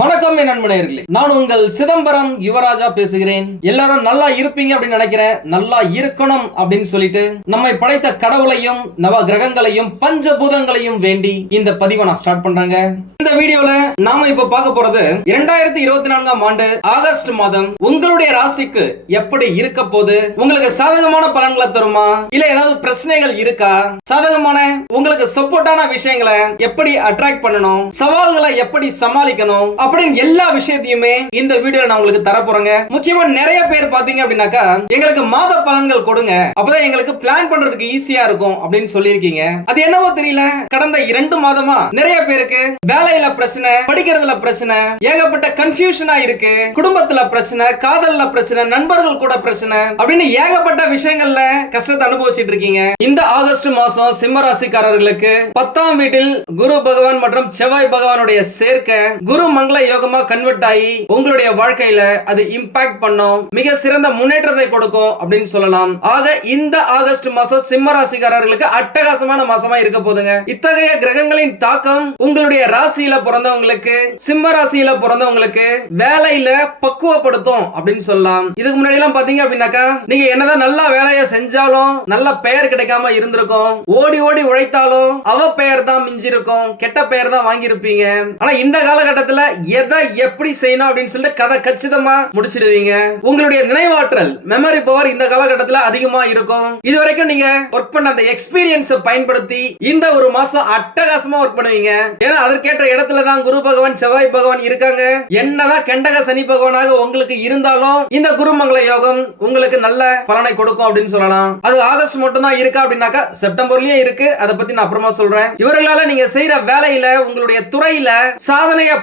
வணக்கம் என் நான் உங்கள் சிதம்பரம் யுவராஜா பேசுகிறேன். எல்லாரும் நல்லா இருப்பீங்க அப்படின்னு நினைக்கிறேன். நல்லா இருக்கணும் அப்படின்னு சொல்லிட்டு நம்மை படைத்த கடவுளையும் நவ கிரகங்களையும் பஞ்சபூதங்களையும் வேண்டி இந்த பதிவை நான் ஸ்டார்ட் பண்றேங்க. இந்த வீடியோல நாம இப்ப பார்க்க போறது இரண்டாயிரத்தி இருபத்தி நான்காம் ஆண்டு ஆகஸ்ட் மாதம் உங்களுடைய ராசிக்கு எப்படி இருக்க போது உங்களுக்கு சாதகமான பலன்களை தருமா? இல்ல ஏதாவது பிரச்சனைகள் இருக்கா? சாதகமான உங்களுக்கு சப்போர்ட்டான விஷயங்களை எப்படி அட்ராக்ட் பண்ணணும்? சவால்களை எப்படி சமாளிக்கணும்? அப்படின்னு எல்லா விஷயத்தையுமே இந்த வீடியோல நான் உங்களுக்கு தரப்போறேங்க முக்கியமா நிறைய பேர் பாத்தீங்க அப்படின்னாக்கா எங்களுக்கு மாத பலன்கள் கொடுங்க. அப்பதான் எங்களுக்கு பிளான் பண்றதுக்கு ஈஸியா இருக்கும் அப்படின்னு சொல்லியிருக்கீங்க. அது என்னவோ தெரியல. கடந்த இரண்டு மாதமா நிறைய பேருக்கு வேலையில பிரச்சனை படிக்கிறதுல பிரச்சனை ஏகப்பட்ட கன்ஃபியூஷனா இருக்கு. குடும்பத்துல பிரச்சனை காதல்ல பிரச்சனை நண்பர்கள் கூட பிரச்சனை அப்படின்னு ஏகப்பட்ட விஷயங்கள்ல கஷ்டத்தை அனுபவிச்சுட்டு இருக்கீங்க. இந்த ஆகஸ்ட் மாசம் சிம்ம ராசிக்காரர்களுக்கு பத்தாம் வீட்டில் குரு பகவான் மற்றும் செவ்வாய் பகவானுடைய சேர்க்கை குரு மங்கள யோகமா கன்வெர்ட் ஆகி உங்களுடைய வாழ்க்கையில அது இம்பாக்ட் பண்ணும். மிக சிறந்த முன்னேற்றத்தை கொடுக்கும் அப்படின்னு சொல்லலாம். ஆக இந்த ஆகஸ்ட் மாசம் சிம்ம ராசிக்காரர்களுக்கு அட்டகாசமான மாசமா இருக்க போதுங்க. இத்தகைய கிரகங்களின் தாக்கம் உங்களுடைய ராசியில பிறந்தவங்களுக்கு சிம்ம ராசியில பிறந்தவங்களுக்கு வேலையில பக்குவப்படுத்தும் அப்படின்னு சொல்லலாம். இதுக்கு முன்னாடி எல்லாம் பாத்தீங்க அப்படின்னாக்கா நீங்க என்னதான் நல்லா வேலையை செஞ்சாலும் நல்ல பெயர் கிடைக்காம இருந்திருக்கும். ஓடி ஓடி உழைத்தாலும் அவ பெயர் தான் மிஞ்சிருக்கும் கெட்ட பெயர் தான் வாங்கியிருப்பீங்க. ஆனா இந்த காலகட்டத்துல எதை எப்படி செய்யணும் அப்படின்னு சொல்லிட்டு கதை கச்சிதமா முடிச்சிடுவீங்க. உங்களுடைய நினைவாற்றல் மெமரி பவர் இந்த காலகட்டத்துல அதிகமா இருக்கும். இது வரைக்கும் நீங்க ஒர்க் பண்ண அந்த எக்ஸ்பீரியன்ஸை பயன்படுத்தி இந்த ஒரு மாசம் அட்டகாசமா ஒர்க் பண்ணுவீங்க. ஏன்னா அதற்கேற்ற இடத்துல தான் குரு பகவான் செவ்வாய் பகவான் இருக்காங்க. என்னதான் கெண்டக சனி பகவானாக உங்களுக்கு இருந்தாலும் இந்த குருமங்கள யோகம் உங்களுக்கு நல்ல பலனை கொடுக்கும் அப்படின்னு சொல்லலாம். அது ஆகஸ்ட் மட்டும் தான் இருக்கா அப்படின்னாக்கா செப்டம்பர்லயும் இருக்கு. அதை பத்தி நான் அப்புறமா சொல்றேன். இவர்களால நீங்க செய்யற வேலையில உங்களுடைய துறையில சாதனையை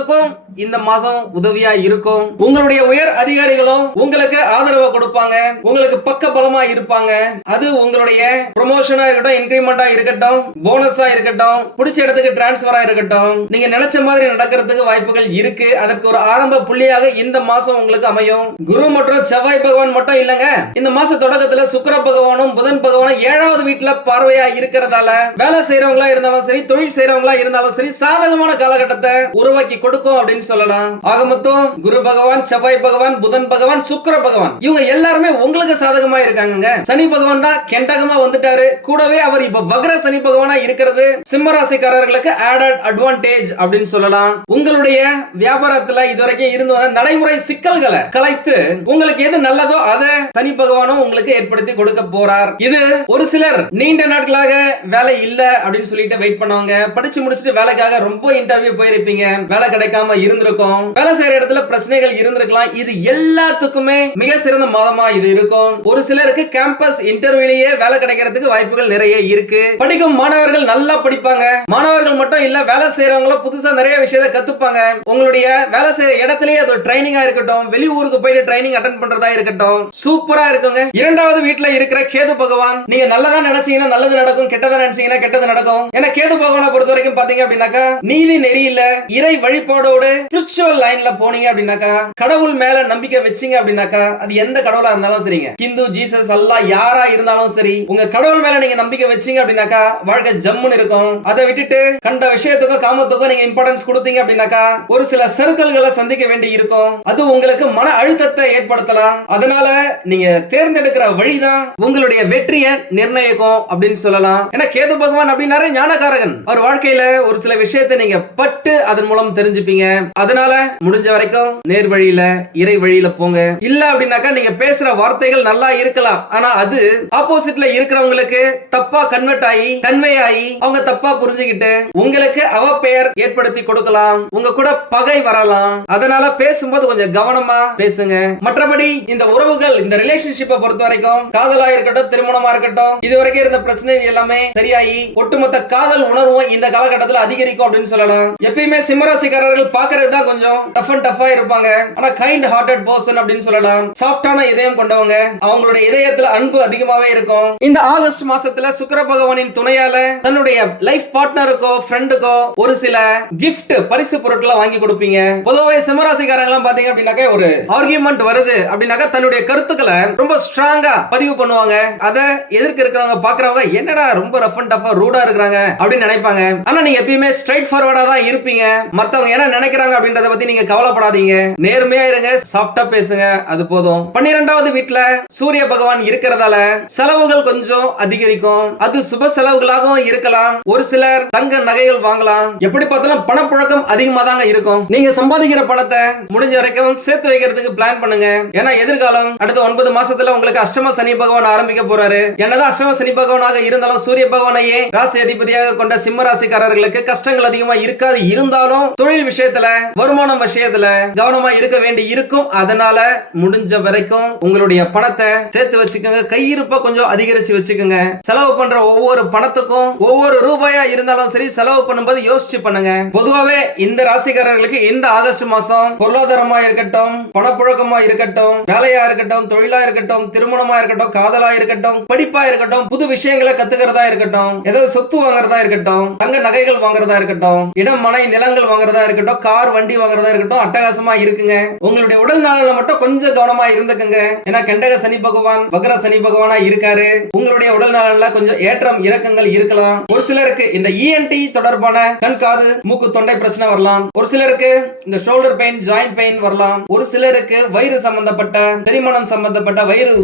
શકો இந்த மாசம் உதவியா இருக்கும். உங்களுடைய உயர் அதிகாரிகளும் உங்களுக்கு ஆதரவு கொடுப்பாங்க. உங்களுக்கு பக்க பலமா இருப்பாங்க. அது உங்களுடைய ப்ரொமோஷனா இருக்கட்டும் இன்கிரிமெண்டா இருக்கட்டும் போனஸா இருக்கட்டும் பிடிச்ச இடத்துக்கு டிரான்ஸ்பரா இருக்கட்டும். நீங்க நினைச்ச மாதிரி நடக்கிறதுக்கு வாய்ப்புகள் இருக்கு. அதற்கு ஒரு ஆரம்ப புள்ளியாக இந்த மாசம் உங்களுக்கு அமையும். குரு மற்றும் செவ்வாய் பகவான் மட்டும் இல்லங்க. இந்த மாச தொடக்கத்துல சுக்கர பகவானும் புதன் பகவானும் ஏழாவது வீட்டுல பார்வையா இருக்கிறதால வேலை செய்யறவங்களா இருந்தாலும் சரி தொழில் செய்யறவங்களா இருந்தாலும் சரி சாதகமான காலகட்டத்தை உருவாக்கி கொடுக்கும் அப்படின்னு சொல்லலாம் ஆக மொத்தம் குரு பகவான் செவ்வாய் பகவான் புதன் பகவான் சுக்கர பகவான். இவங்க எல்லாருமே உங்களுக்கு சாதகமா இருக்காங்க சனி பகவான் தான் கெண்டகமா வந்துட்டாரு. கூடவே அவர் இப்ப வக்ர சனி பகவானா இருக்கிறது. சிம்ம ராசிக்காரர்களுக்கு ஆடட் அட்வான்டேஜ் அப்படின்னு சொல்லலாம். உங்களுடைய வியாபாரத்துல இதுவரைக்கும் இருந்து வந்த நடைமுறை சிக்கல்களை கலைத்து உங்களுக்கு எது நல்லதோ அதை சனி பகவானும் உங்களுக்கு ஏற்படுத்தி கொடுக்க போறார். இது ஒரு சிலர் நீண்ட நாட்களாக வேலை இல்ல அப்படின்னு சொல்லிட்டு வெயிட் பண்ணுவாங்க. படிச்சு முடிச்சுட்டு வேலைக்காக ரொம்ப இன்டர்வியூ போயிருப்பீங்க. வேலை கிடைக்காம இருந்திருக்கும். வேலை செய்யற இடத்துல பிரச்சனைகள் இருந்திருக்கலாம். இது எல்லாத்துக்குமே மிக சிறந்த மாதமா இது இருக்கும். ஒரு சிலருக்கு கேம்பஸ் இன்டர்வியூலயே வேலை கிடைக்கிறதுக்கு வாய்ப்புகள் நிறைய இருக்கு. படிக்கும் மாணவர்கள் நல்லா படிப்பாங்க. மாணவர்கள் மட்டும் இல்ல வேலை செய்யறவங்களும் புதுசா நிறைய விஷயத்தை கத்துப்பாங்க. உங்களுடைய வேலை செய்யற இடத்துலயே அது ட்ரைனிங்கா இருக்கட்டும். வெளி ஊருக்கு போயிட்டு ட்ரைனிங் அட்டன் பண்றதா இருக்கட்டும். சூப்பரா இருக்குங்க. இரண்டாவது வீட்டுல இருக்கிற கேது பகவான் நீங்க நல்லதா நினைச்சீங்கன்னா நல்லது நடக்கும் கெட்டதா நினைச்சீங்கன்னா கெட்டது நடக்கும். ஏன்னா கேது பகவானை பொறுத்த வரைக்கும் பாத்தீங்க அப்படின்னாக்கா நீதி நெறியில இறை வழிபாடோடு ஸ்பிரிச்சுவல் லைன்ல போனீங்க அப்படின்னாக்கா கடவுள் மேல நம்பிக்கை வச்சீங்க அப்படின்னாக்கா அது எந்த கடவுளா இருந்தாலும் சரிங்க. ஹிந்து ஜீசஸ் அல்லாஹ் யாரா இருந்தாலும் சரி உங்க கடவுள் மேல நீங்க நம்பிக்கை வச்சீங்க அப்படின்னாக்கா வாழ்க்கை ஜம்முன்னு இருக்கும். அதை விட்டுட்டு கண்ட விஷயத்துக்கும் காமத்துக்கும் நீங்க இம்பார்ட்டன்ஸ் கொடுத்தீங்க அப்படின்னாக்கா ஒரு சில சர்க்கிள்களை சந்திக்க வேண்டி இருக்கும். அது உங்களுக்கு மன அழுத்தத்தை ஏற்படுத்தலாம். அதனால நீங்க தேர்ந்தெடுக்கிற வழிதான் உங்களுடைய வெற்றியை நிர்ணயிக்கும் அப்படின்னு சொல்லலாம். ஏன்னா கேது பகவான் அப்படின்னாரு ஞானகாரகன் அவர் வாழ்க்கையில ஒரு சில விஷயத்தை நீங்க பட்டு அதன் மூலம் தெரிஞ்சுப்பீங்க. அதனால முடிஞ்ச வரைக்கும் நேர் வழியில இறை வழியில போங்க. இல்ல அப்படின்னாக்கா நீங்க பேசுற வார்த்தைகள் நல்லா இருக்கலாம். ஆனா அது ஆப்போசிட்ல இருக்கிறவங்களுக்கு தப்பா கன்வெர்ட் ஆகி கன்வே ஆகி அவங்க தப்பா புரிஞ்சுக்கிட்டு உங்களுக்கு அவ பெயர் ஏற்படுத்தி கொடுக்கலாம். உங்க கூட பகை வரலாம். அதனால பேசும்போது கொஞ்சம் கவனமா பேசுங்க. மற்றபடி இந்த உறவுகள் இந்த ரிலேஷன்ஷிப்பை பொறுத்த வரைக்கும் காதலா இருக்கட்டும் திருமணமா இருக்கட்டும் இது வரைக்கும் இருந்த பிரச்சனை எல்லாமே சரியாகி ஒட்டுமொத்த காதல் உணர்வும் இந்த காலகட்டத்தில் அதிகரிக்கும் அப்படின்னு சொல்லலாம். எப்பயுமே சிம்மராசிக்காரர்கள் பாக்குற பாக்குறது தான் கொஞ்சம் டஃப் அண்ட் டஃபா இருப்பாங்க. ஆனா கைண்ட் ஹார்ட்டட் பர்சன் அப்படின்னு சொல்லலாம். சாஃப்டான இதயம் கொண்டவங்க. அவங்களுடைய இதயத்துல அன்பு அதிகமாவே இருக்கும். இந்த ஆகஸ்ட் மாசத்துல சுக்கர பகவானின் துணையால தன்னுடைய லைஃப் பார்ட்னருக்கோ ஃப்ரெண்டுக்கோ ஒரு சில கிஃப்ட் பரிசு பொருட்களை வாங்கி கொடுப்பீங்க. பொதுவாக சிம்மராசிக்காரங்க எல்லாம் பாத்தீங்க அப்படின்னாக்க ஒரு ஆர்கியூமெண்ட் வருது. அப்படின்னாக்கா தன்னுடைய கருத்துக்களை ரொம்ப ஸ்ட்ராங்கா பதிவு பண்ணுவாங்க. அதை எதிர்க்க இருக்கிறவங்க பாக்குறவங்க என்னடா ரொம்ப ரஃப் அண்ட் டஃபா ரூடா இருக்கிறாங்க அப்படின்னு நினைப்பாங்க. ஆனா நீங்க எப்பயுமே ஸ்ட்ரைட் ஃபார்வர்டா தான் இருப்பீங்க. மத்தவங்க என்ன நினைக்கிறாங்க அப்படின்றத பத்தி நீங்க கவலைப்படாதீங்க. நேர்மையா இருங்க சாஃப்டா பேசுங்க அது போதும். பன்னிரெண்டாவது வீட்டுல சூரிய பகவான் இருக்கிறதால செலவுகள் கொஞ்சம் அதிகரிக்கும். அது சுப செலவுகளாகவும் இருக்கலாம். ஒரு சிலர் தங்க நகைகள் வாங்கலாம். எப்படி பார்த்தாலும் பணப்புழக்கம் அதிகமா தாங்க இருக்கும். நீங்க சம்பாதிக்கிற பணத்தை முடிஞ்ச வரைக்கும் சேர்த்து வைக்கிறதுக்கு பிளான் பண்ணுங்க. ஏன்னா எதிர்காலம் அடுத்த ஒன்பது மாசத்துல உங்களுக்கு அஷ்டம சனி பகவான் ஆரம்பிக்க போறாரு. என்னதான் அஷ்டம சனி பகவானாக இருந்தாலும் சூரிய பகவானையே ராசி அதிபதியாக கொண்ட சிம்ம ராசிக்காரர்களுக்கு கஷ்டங்கள் அதிகமா இருக்காது. இருந்தாலும் தொழில் விஷயத்துல வருமானம் விஷயத்துல கவனமா இருக்க வேண்டி இருக்கும். அதனால முடிஞ்ச வரைக்கும் உங்களுடைய பணத்தை சேர்த்து வச்சுக்கோங்க. கையிருப்ப கொஞ்சம் அதிகரிச்சு வச்சுக்கோங்க. செலவு பண்ற ஒவ்வொரு பணத்துக்கும் ஒவ்வொரு ரூபாயா இருந்தாலும் சரி செலவு பண்ணும்போது யோசிச்சு பண்ணுங்க. பொதுவாவே இந்த ராசிக்காரர்களுக்கு இந்த ஆகஸ்ட் மாசம் பொருளாதாரமா இருக்கட்டும் பணப்புழக்கமா இருக்கட்டும் வேலையா இருக்கட்டும் தொழிலா இருக்கட்டும் திருமணமா இருக்கட்டும் காதலா இருக்கட்டும் படிப்பா இருக்கட்டும் புது விஷயங்களை கத்துக்கிறதா இருக்கட்டும் ஏதாவது சொத்து வாங்குறதா இருக்கட்டும் தங்க நகைகள் வாங்குறதா இருக்கட்டும் இடம் மனை நிலங்கள் வாங்குறதா இருக்கட்டும் கார் வண்டி வாங்குறதா இருக்கட்டும் அட்டகாசமா இருக்குங்க. உங்களுடைய உடல் நலன்ல மட்டும் கொஞ்சம் கவனமா இருந்துக்குங்க. ஏன்னா கண்டக சனி பகவான் வக்ர சனி பகவானா இருக்காரு. உங்களுடைய உடல் நலன்ல கொஞ்சம் ஏற்றம் இறக்கங்கள் இருக்கலாம். ஒரு சிலருக்கு இந்த இஎன்டி தொடர்பான கண் காது மூக்கு தொண்டை பிரச்சனை வரலாம். ஒரு சிலருக்கு இந்த ஷோல்டர் பெயின் ஜாயிண்ட் பெயின் வரலாம். ஒரு சிலருக்கு வயிறு சம்பந்தப்பட்ட செரிமானம் சம்பந்தப்பட்ட வயிறு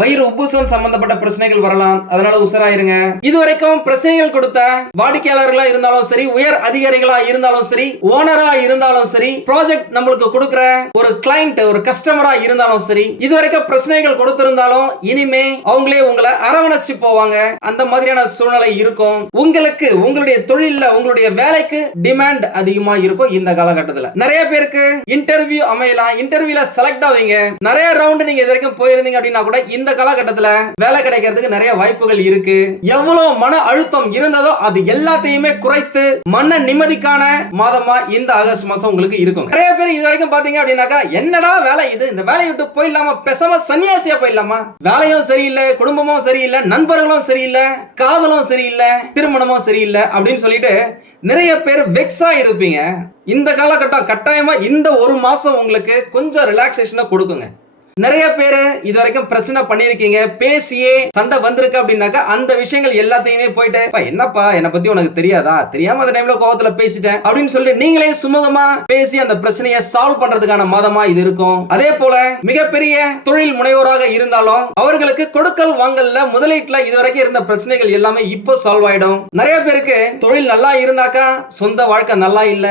வயிறு உப்புசலம் சம்பந்தப்பட்ட பிரச்சனைகள் வரலாம். அதனால உசராயிருங்க இதுவரைக்கும் பிரச்சனைகள் கொடுத்த வாடிக்கையாளர்களா இருந்தாலும் சரி உயர் அதிகாரிகளா இருந்தாலும் சரி ஓனரா இருந்தாலும் சரி ப்ராஜெக்ட் நம்மளுக்கு கொடுக்கிற ஒரு கிளைண்ட் ஒரு கஸ்டமரா இருந்தாலும் சரி இதுவரைக்கும் பிரச்சனைகள் கொடுத்திருந்தாலும் இனிமே அவங்களே உங்களை அரவணைச்சு போவாங்க. அந்த மாதிரியான சூழ்நிலை இருக்கும். உங்களுக்கு உங்களுடைய தொழில உங்களுடைய வேலைக்கு டிமாண்ட் அதிகமா இருக்கும் இந்த காலகட்டத்தில். நிறைய பேருக்கு இன்டர்வியூ அமையலாம். இன்டர்வியூல செலக்ட் ஆவீங்க. நிறைய ரவுண்ட் நீங்க இது வரைக்கும் போயிருந்தீங்க அப்படின்னா கூட இந்த இந்த காலகட்டத்துல வேலை கிடைக்கிறதுக்கு நிறைய வாய்ப்புகள் இருக்கு. எவ்வளவு மன அழுத்தம் இருந்ததோ அது எல்லாத்தையுமே குறைத்து மன நிம்மதிக்கான மாதமா இந்த ஆகஸ்ட் மாசம் உங்களுக்கு இருக்கும். நிறைய பேர் இது வரைக்கும் பாத்தீங்க அப்படின்னாக்கா என்னடா வேலை இது? இந்த வேலையை விட்டு போயிடலாமா? பேசாம சன்னியாசியா போயிடலாமா? வேலையும் சரியில்லை குடும்பமும் சரியில்லை நண்பர்களும் சரியில்லை காதலும் சரியில்லை திருமணமும் சரியில்லை அப்படின்னு சொல்லிட்டு நிறைய பேர் வெக்ஸா இருப்பீங்க. இந்த காலகட்டம் கட்டாயமா இந்த ஒரு மாசம் உங்களுக்கு கொஞ்சம் ரிலாக்ஸேஷனை கொடுக்குங்க. நிறைய பேர் இது வரைக்கும் பிரச்சனை பண்ணிருக்கீங்க பேசியே சண்டை வந்திருக்கு அப்படின்னாக்கா அந்த விஷயங்கள் எல்லாத்தையுமே போயிட்டு என்னப்பா என்னை பத்தி உனக்கு தெரியாதா? தெரியாம அந்த டைம்ல கோவத்துல பேசிட்டேன். அப்படின்னு சொல்லிட்டு நீங்களே சுமூகமா பேசி அந்த பிரச்சனையை சால்வ் பண்றதுக்கான மாதமா இது இருக்கும். அதே போல மிகப்பெரிய தொழில் முனைவோராக இருந்தாலும் அவர்களுக்கு கொடுக்கல் வாங்கல்ல முதலீட்டுல இது வரைக்கும் இருந்த பிரச்சனைகள் எல்லாமே இப்போ சால்வ் ஆயிடும். நிறைய பேருக்கு தொழில் நல்லா இருந்தாக்கா சொந்த வாழ்க்கை நல்லா இல்ல.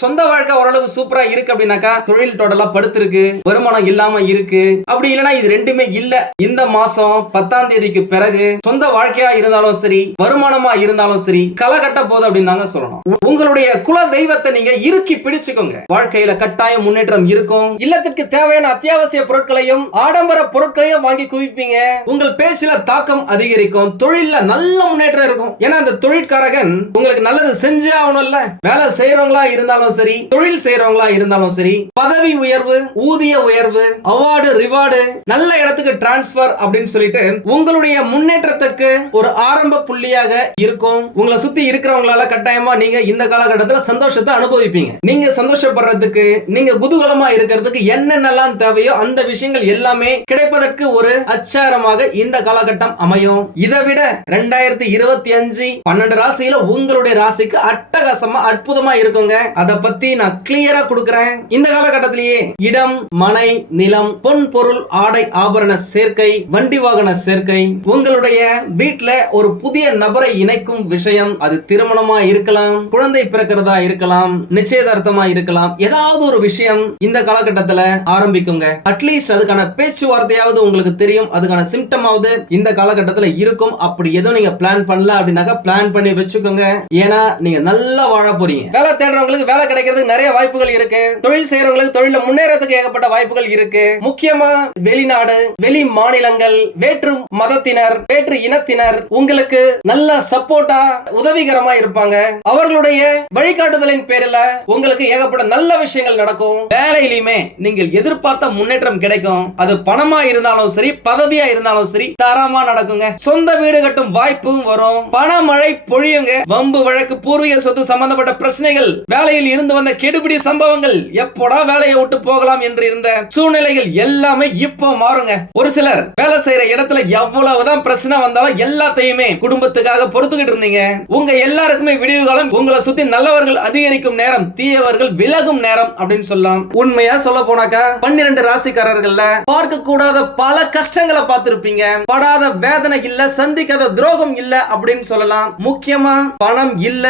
சொந்த வாழ்க்கை ஓரளவு சூப்பரா இருக்கு அப்படின்னாக்கா தொழில் டோட்டலா படுத்திருக்கு. வருமானம் இல்லாம இருக்கு. அப்படி இல்லைன்னா இது ரெண்டுமே இல்ல. இந்த மாசம் பத்தாம் தேதிக்கு பிறகு சொந்த வாழ்க்கையா இருந்தாலும் சரி வருமானமா இருந்தாலும் சரி களை போது அப்படின்னு தாங்க சொல்லணும். உங்களுடைய குல தெய்வத்தை நீங்க இறுக்கி பிடிச்சுக்கோங்க. வாழ்க்கையில கட்டாயம் முன்னேற்றம் இருக்கும். இல்லத்திற்கு தேவையான அத்தியாவசிய பொருட்களையும் ஆடம்பர பொருட்களையும் வாங்கி குவிப்பீங்க. உங்கள் பேச்சுல தாக்கம் அதிகரிக்கும். தொழில நல்ல முன்னேற்றம் இருக்கும். ஏன்னா அந்த தொழிற்காரகன் உங்களுக்கு நல்லது செஞ்சே ஆகணும்ல. வேலை செய்யறவங்களா இருந்தாலும் சரி தொழில் செய்யறவங்களா இருந்தாலும் சரி பதவி உயர்வு ஊதிய உயர்வு அவார்டு ரிவார்டு நல்ல இடத்துக்கு டிரான்ஸ்பர் அப்படின்னு சொல்லிட்டு உங்களுடைய முன்னேற்றத்துக்கு ஒரு ஆரம்ப புள்ளியாக இருக்கும். உங்களை சுத்தி இருக்கிறவங்களால கட்டாயமா நீங்க இந்த காலகட்டத்தில் சந்தோஷத்தை அனுபவிப்பீங்க. நீங்க சந்தோஷப்படுறதுக்கு நீங்க குதூகலமா இருக்கிறதுக்கு என்னென்னலாம் தேவையோ அந்த விஷயங்கள் எல்லாமே கிடைப்பதற்கு ஒரு அச்சாரமாக இந்த காலகட்டம் அமையும். இதை விட ரெண்டாயிரத்தி இருபத்தி அஞ்சு பன்னெண்டு ராசியில உங்களுடைய ராசிக்கு அட்டகாசமா அற்புதமா இருக்குங்க. அதை பத்தி நான் கிளியரா கொடுக்கறேன். இந்த காலகட்டத்திலேயே இடம் மனை நிலம் பொன் பொருள் ஆடை ஆபரண சேர்க்கை வண்டி வாகன சேர்க்கை. உங்களுடைய வீட்டுல ஒரு புதிய நபரை இணைக்கும் விஷயம் அது திருமணமா இருக்கலாம் குழந்தை பிறக்கிறதா இருக்கலாம் நிச்சயதார்த்தமா இருக்கலாம் ஏதாவது ஒரு விஷயம் இந்த காலகட்டத்துல ஆரம்பிக்குங்க. அட்லீஸ்ட் அதுக்கான பேச்சுவார்த்தையாவது உங்களுக்கு தெரியும் அதுக்கான சிம்டமாவது இந்த காலகட்டத்துல இருக்கும். அப்படி எதுவும் நீங்க பிளான் பண்ணல அப்படின்னாக்கா பிளான் பண்ணி வச்சுக்கோங்க. ஏன்னா நீங்க நல்லா வாழ போறீங்க. வேலை தேடுறவங்களுக்கு வேலை கிடைக்கிறதுக்கு நிறைய வாய்ப்புகள் இருக்கு. தொழில் செய்யறவங்களுக்கு தொழில முன்னேறதுக்கு ஏகப்பட்ட வாய்ப்புகள் இருக்கு. முக்கியம் வெளிநாடு வெளி மாநிலங்கள் வேற்று மதத்தினர் வேற்று இனத்தினர் உங்களுக்கு நல்ல சப்போர்ட்டா உதவிகரமா இருப்பாங்க. அவர்களுடைய வழிகாட்டுதலின் பேரில் உங்களுக்கு ஏகப்பட்ட நல்ல விஷயங்கள் நடக்கும். வேலையிலுமே நீங்கள் எதிர்பார்த்த முன்னேற்றம் கிடைக்கும். அது பணமா இருந்தாலும் சரி பதவியா இருந்தாலும் சரி தரமா நடக்குங்க. சொந்த வீடு கட்டும் வாய்ப்பும் வரும். பணமழை பொழியுங்க. வம்பு வழக்கு பூர்வீக சொத்து சம்பந்தப்பட்ட பிரச்சனைகள் வேலையில் இருந்து வந்த கெடுபிடி சம்பவங்கள் எப்போடா வேலையை விட்டு போகலாம் என்று இருந்த சூழ்நிலைகள் எல்லாம் எல்லாமே இப்போ மாறுங்க. ஒரு சிலர் வேலை செய்யற இடத்துல எவ்வளவுதான் பிரச்சனை வந்தாலும் எல்லாத்தையுமே குடும்பத்துக்காக பொறுத்துக்கிட்டு இருந்தீங்க. உங்க எல்லாருக்குமே விடிவு காலம் உங்களை சுத்தி நல்லவர்கள் அதிகரிக்கும் நேரம் தீயவர்கள் விலகும் நேரம் அப்படின்னு சொல்லலாம். உண்மையா சொல்ல போனாக்கா பன்னிரண்டு ராசிக்காரர்கள்ல பார்க்க கூடாத பல கஷ்டங்களை பார்த்திருப்பீங்க. படாத வேதனை இல்ல சந்திக்காத துரோகம் இல்ல அப்படின்னு சொல்லலாம். முக்கியமா பணம் இல்ல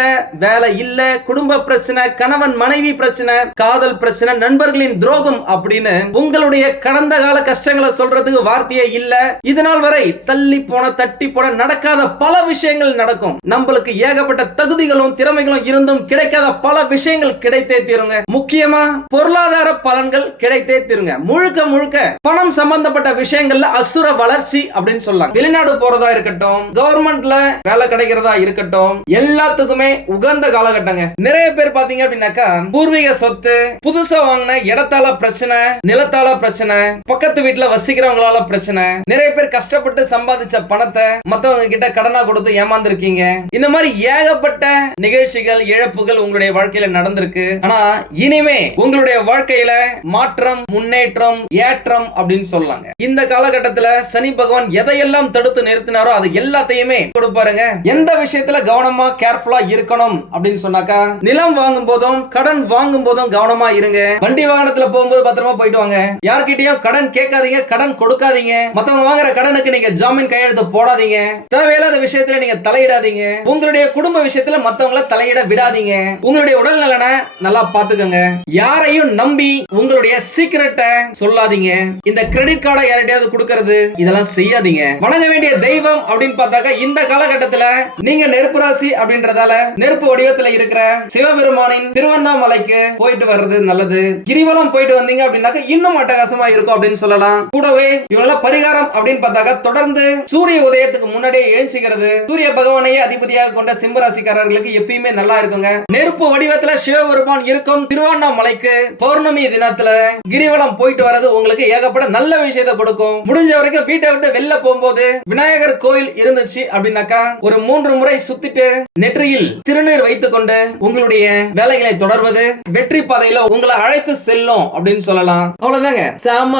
வேலை இல்ல குடும்ப பிரச்சனை கணவன் மனைவி பிரச்சனை காதல் பிரச்சனை நண்பர்களின் துரோகம் அப்படின்னு உங்களுடைய கணவன் கடந்த கால கஷ்டங்களை சொல்றதுக்கு வார்த்தையே இல்ல. இதனால் வரை தள்ளி போன தட்டி போன நடக்காத பல விஷயங்கள் நடக்கும். நம்மளுக்கு ஏகப்பட்ட தகுதிகளும் திறமைகளும் இருந்தும் கிடைக்காத பல விஷயங்கள் கிடைத்தே தீருங்க. முக்கியமா பொருளாதார பலன்கள் கிடைத்தே தீருங்க. முழுக்க முழுக்க பணம் சம்பந்தப்பட்ட விஷயங்கள்ல அசுர வளர்ச்சி அப்படின்னு சொல்லலாம் வெளிநாடு போறதா இருக்கட்டும் கவர்மெண்ட்ல வேலை கிடைக்கிறதா இருக்கட்டும் எல்லாத்துக்குமே உகந்த காலகட்டங்க. நிறைய பேர் பாத்தீங்க அப்படின்னாக்கா பூர்வீக சொத்து புதுசா வாங்கின இடத்தால பிரச்சனை நிலத்தால பிரச்சனை பக்கத்து வீட்டுல வசிக்கிறவங்களால பிரச்சனை. நிறைய பேர் கஷ்டப்பட்டு சம்பாதிச்ச பணத்தை மத்தவங்க கிட்ட கடனா கொடுத்து ஏமாந்துருக்கீங்க. இந்த மாதிரி ஏகப்பட்ட நிகழ்ச்சிகள் இழப்புகள் உங்களுடைய வாழ்க்கையில நடந்திருக்கு. ஆனா இனிமே உங்களுடைய வாழ்க்கையில மாற்றம் முன்னேற்றம் ஏற்றம் அப்படின்னு சொல்லாங்க. இந்த காலகட்டத்துல சனி பகவான் எதையெல்லாம் தடுத்து நிறுத்தினாரோ அது எல்லாத்தையுமே கொடுப்பாருங்க. எந்த விஷயத்துல கவனமா கேர்ஃபுல்லா இருக்கணும் அப்படின்னு சொன்னாக்கா நிலம் வாங்கும் போதும் கடன் வாங்கும் போதும் கவனமா இருங்க. வண்டி வாகனத்துல போகும்போது பத்திரமா போயிட்டு வாங்க. யார்கிட்டயும் கடன் கேட்காதீங்க கடன் கொடுக்காதீங்க. மத்தவங்க வாங்குற கடனுக்கு நீங்க ஜாமீன் கையெழுத்து போடாதீங்க. தேவையில்லாத விஷயத்துல நீங்க தலையிடாதீங்க. உங்களுடைய குடும்ப விஷயத்துல மத்தவங்கள தலையிட விடாதீங்க. உங்களுடைய உடல் நலனை நல்லா பாத்துக்கோங்க யாரையும் நம்பி உங்களுடைய சீக்கிரட்டை சொல்லாதீங்க. இந்த கிரெடிட் கார்டை யார்கிட்டயாவது கொடுக்கறது இதெல்லாம் செய்யாதீங்க. வணங்க வேண்டிய தெய்வம் அப்படின்னு பார்த்தாக்கா இந்த காலகட்டத்துல நீங்க நெருப்பு ராசி அப்படின்றதால நெருப்பு வடிவத்துல இருக்கிற சிவபெருமானின் திருவண்ணாமலைக்கு போயிட்டு வர்றது நல்லது. கிரிவலம் போயிட்டு வந்தீங்க அப்படின்னாக்க இன்னும் அட்டகாசமா இருக்கும். அப்படின்னு சொல்லலாம். கூடவே இவங்கெல்லாம் பரிகாரம் அப்படின்னு பார்த்தாக்க தொடர்ந்து சூரிய உதயத்துக்கு முன்னாடியே எழுச்சிக்கிறது சூரிய பகவானையே அதிபதியாக கொண்ட சிம்ம ராசிக்காரர்களுக்கு எப்பயுமே நல்லா இருக்குங்க. நெருப்பு வடிவத்துல சிவபெருமான் இருக்கும் திருவண்ணாமலைக்கு பௌர்ணமி தினத்துல கிரிவலம் போயிட்டு வர்றது உங்களுக்கு ஏகப்பட்ட நல்ல விஷயத்தை கொடுக்கும். முடிஞ்ச வரைக்கும் வீட்டை விட்டு வெளில போகும்போது விநாயகர் கோயில் இருந்துச்சு அப்படின்னாக்கா ஒரு மூன்று முறை சுத்திட்டு நெற்றியில் திருநீர் வைத்துக் கொண்டு உங்களுடைய வேலைகளை தொடர்வது வெற்றி பாதையில உங்களை அழைத்து செல்லும் அப்படின்னு சொல்லலாம். அவ்வளவுதாங்க. செம